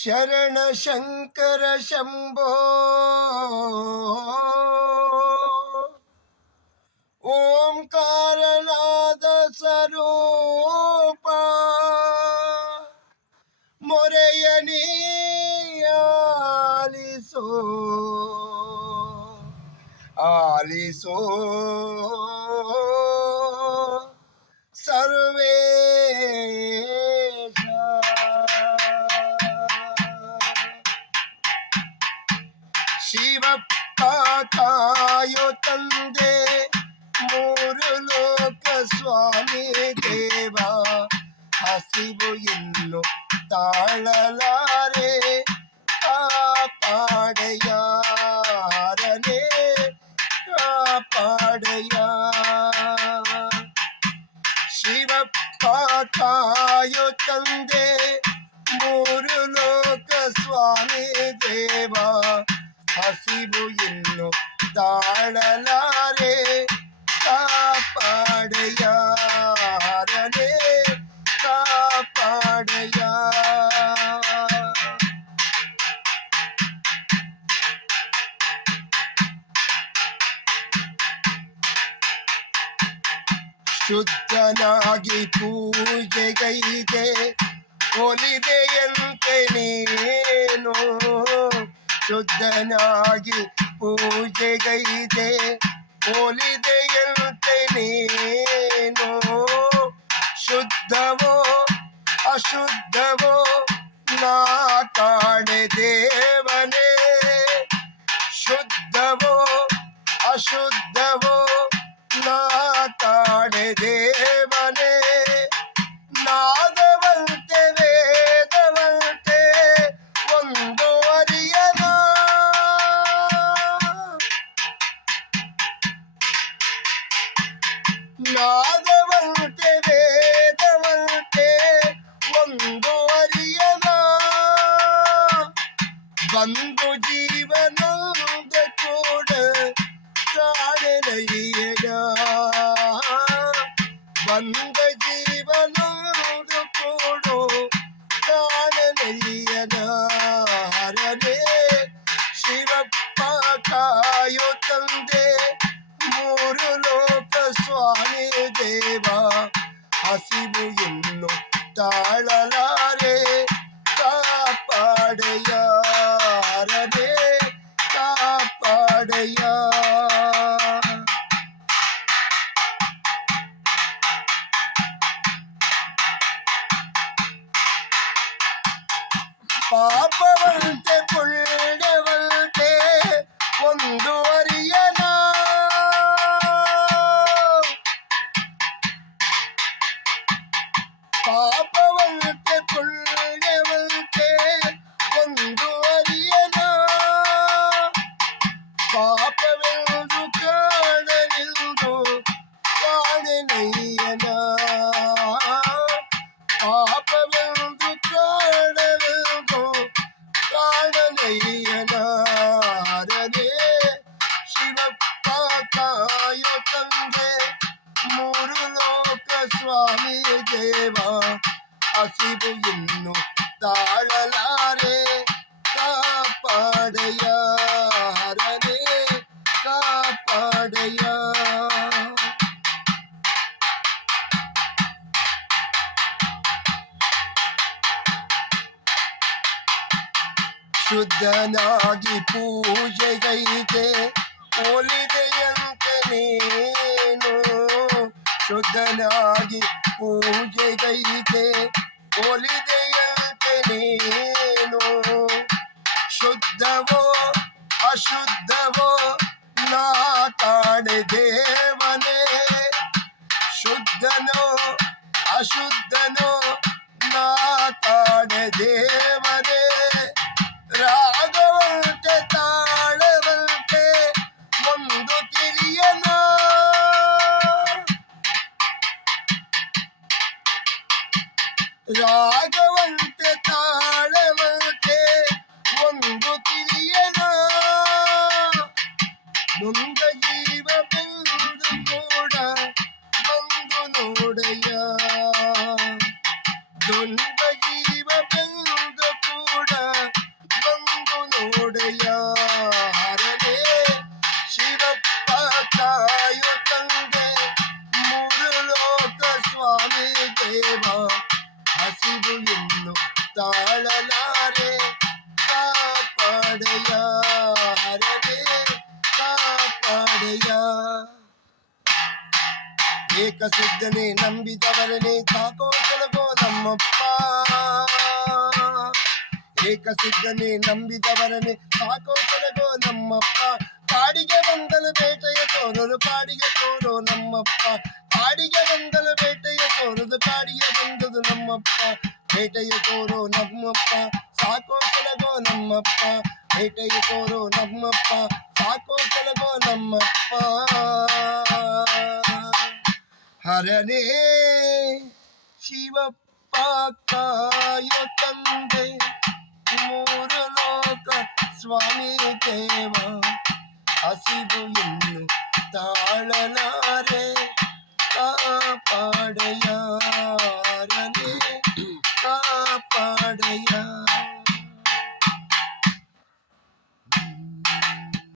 ಶರಣ ಶಂಕರ ಶಂಭೋ ಓಂಕಾರನಾದ ಸ್ವರೂಪ ಮೊರೆಯ ಆಲಿಸೋ ಆಲಿಸೋ ಸರ್ವೇಶ. ಶಿವಪ್ಪ ಕಾಯೋ ತಂದೆ ಮೂರು ಲೋಕ ಸ್ವಾಮಿ ದೇವ, ಹಸಿವು ಇನ್ನು ತಾಳಲಾರೆ ಕಾಪಾಡೆಯಾರನೆ ಕಾಪಾಡೆಯ. ಶಿವಪ್ಪ ಕಾಯೋ ತಂದೆ ಮೂರು ಲೋಕ ಸ್ವಾಮಿ ದೇವ, ಹಸಿವು ಇನ್ನು ತಾಳಲಾರೆ ಕಾಪಾಡೆಯಾರನೆ ಕಾಪಾಡೆಯ. ಶುದ್ಧನಾಗಿ ಪೂಜೆಗೈದೆ ಒಲಿದೆಯಂತೆ ನೀನು, ಶುದ್ಧನಾಗಿ ಪೂಜೆಗೈದೆ ಒಲಿದೆಯಂತೆ ನೀನು. ಶುದ್ಧವೋ ಅಶುದ್ಧವೋ ನಾ ಕಾಣೆ ದೇವನೇ, ಶುದ್ಧವೋ ಅಶುದ್ಧವೋ ನಾ ಕಾಣೆ ದೇವನೇ. ನಾದವಂತೆ ವೇದವಂತೆ ಒಂದು ಅರಿಯನ, ನಾದವಂತೆ ವೇದವಂತೆ ಒಂದು ಅರಿಯನ. ಬಂದು ಜೀವನದ ಕೂಡ ಕಾಣೆನಯ್ಯನ, ಬಂದ ಜೀವನದ ಕೂಡು ಕಾಣೆನಯ್ಯನ ಹರನೆ. ಶಿವಪ್ಪ ಕಾಯೋ ತಂದೆ ಮೂರು ಲೋಕ ಸ್ವಾಮಿ ದೇವ, ಹಸಿವು ಇನ್ನು ತಾಳಲಾರೆ ಕಾಪಾಡೆಯಾರನೆ ಕಾಪಾಡೆಯ. ಪಾಪವಂತೆ ಪುಣ್ಯವಂತೆ ಒಂದು ಅರಿಯನ, ಪಾಪವಂತೆ ಪುಣ್ಯವಂತೆ ಒಂದು ಅರಿಯನ. ಪಾಪವೆಂದು ಕಾಣಲಿಂದು ಕಾಣೆನಯ್ಯನ, ಪಾಪವೆಂದು ಕಾಣಲೆಂದು ಕಾಣನಯ್ಯನ ಹರನೆ. ಶಿವಪ್ಪ ಕಾಯೋ ತಂದೆ ಮೂರು ಲೋಕ ಸ್ವಾಮಿ ದೇವ, ಹಸಿವು ಇನ್ನು ತಾಳಲಾರೆ ಕಾಪಾಡೆಯ ಹರನೆ ಕಾಪಾಡೆಯ. ಶುದ್ಧನಾಗಿ ಪೂಜೆಗೈದೆ ಒಲಿದೆಯಂತೆ ನೀನು, ಶುದ್ಧನಾಗಿ ಪೂಜೆಗೈದೆ ಒಲಿದೆಯಂತೆ ನೀನು. ಶುದ್ಧವೋ ಅಶುದ್ಧವೋ ನಾ ಕಾಣೆ ದೇವನೇ, ಶುದ್ಧನೋ ಅಶುದ್ಧನೋ ನಾ ಕಾಣೆ ದೇವನೇ. ರಾಗವಂತೆ ತಾಳವಂತೆ ಒಂದು ತಿಳಿಯನ, ರಾಗ ತಾಳಲಾರೆ ಕಾಪಾಡೆಯ ಹರನೇ ಕಾಪಾಡೆಯ. ಏಕಸಿದ್ಧನೆ ನಂಬಿದವರನೇ ಸಾಕೋ ಕೆಳಗೋ ನಮ್ಮಪ್ಪ. ಏಕಸಿದ್ಧನೆ ನಂಬಿದವರನೇ ಸಾಕೋ ಕೆಳಗೋ ನಮ್ಮಪ್ಪ. ಕಾಡಿಗೆ ಬಂದಲು ಬೇಟೆಯ ತೋರಲು ಕಾಡಿಗೆ ತೋರೋ ನಮ್ಮಪ್ಪ. ಕಾಡಿಗೆ ಬಂದಲು ಬೇಟೆಯ ತೋರದು ಕಾಡಿಗೆ ಬಂದದು ನಮ್ಮಪ್ಪ. ಬೇಟೆಯ ತೋರೋ ನಮ್ಮಪ್ಪ ಸಾಕೋ ಕೆಳಗೋ ನಮ್ಮಪ್ಪ. ಬೇಟೆಯ ತೋರೋ ನಮ್ಮಪ್ಪ ಸಾಕೋ ಕೆಳಗೋ ನಮ್ಮಪ್ಪ. ಹರನೇ ಶಿವಪ್ಪ ಕಾಯೋ ತಂದೆ ಮೂರು ಲೋಕ ಸ್ವಾಮಿ ದೇವ. ಹಸಿವು ಇನ್ನು ತಾಳಲಾರೆ ಕಾಪಾಡೆಯ ಹರನೇ ಕಾಪಾಡೆಯ.